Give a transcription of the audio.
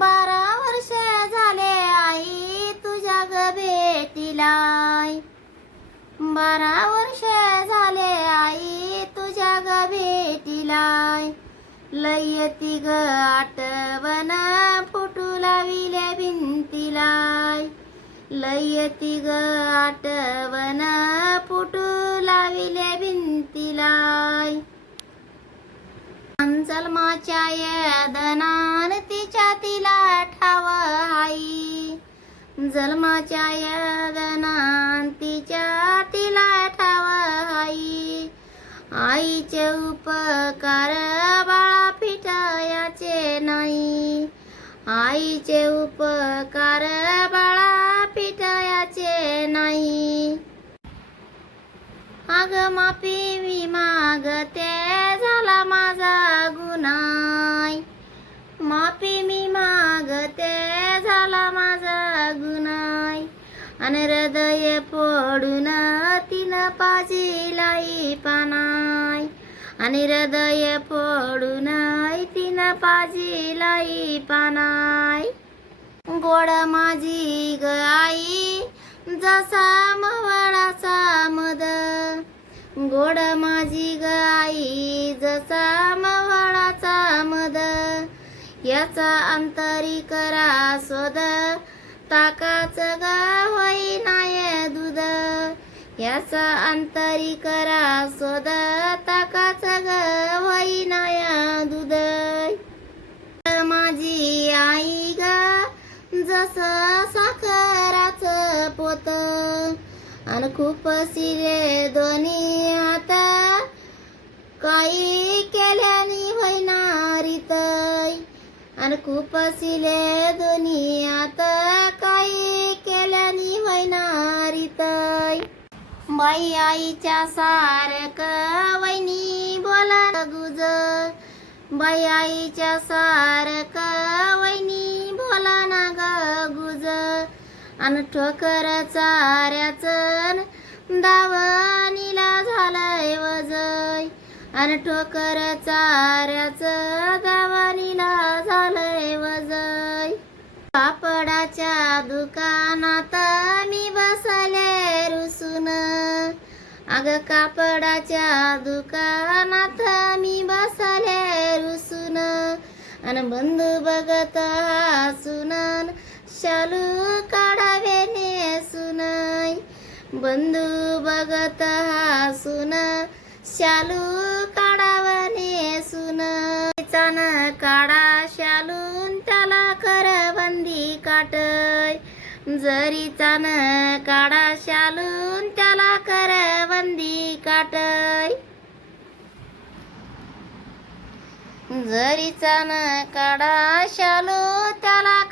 बारा वर्ष झाले आई तुझ्या ग भेटीलाय बारा वर्ष झाले आई तुझ्या ग भेटीलाय लयती ग आठवण फुटू लाविल्या भिंतीलाय लयती ग आठवण फुटू लाविल्या भिंतीलाय जन्माच्या यदनान ती आई जन्माच्या यदनांतीच्या तिला ठाव आई. आईचे उपकार बाळा पिठायाचे नाही. आईचे उपकार बाळा पिठायाचे नाही. अग माफी मी मागते. हृदय फोडून तीन पाजीलाई पानाय. आणि हृदय फोडून तीन पाजिलाई पानाय. गोड माझी ग आई जसा मवळाचा मद. गोड माझी ग आई जसा मवळाचा मद. याचा अंतरी करा शोध. ताकाच ग होई नाय दूध. याचा अंतरी करा सोद ताकाच ग होई नाय दूध. माझी आई ग जस साखराच पोत. आणि खूप सिरे दोन्ही आता खूप सिले दोन्ही आता काही केल्यानी होईनारी तय बाई आईच्या सारक वैनी बोला गुज. बाई आईच्या सारक वैनी बोला ना ग गुज. आणि ठोकर चाऱ्याच दावणीला झालंय वजय. आणि ठोकर चाऱ्याच दावणीला झालंय वजय कापडाच्या दुकानात मी बसले रुसून. अग कापडाच्या दुकानात मी बसले रुसून. आणि बंधू बघत हसून शालू काढावे नेसून. बंधू बघत हसून शालू काढावा नेसून चान काढा शालून त्याला कर बंदी काटय. जरी चान काढा शालून त्याला कर बंदी काटय. जरी चान काढा शालू त्याला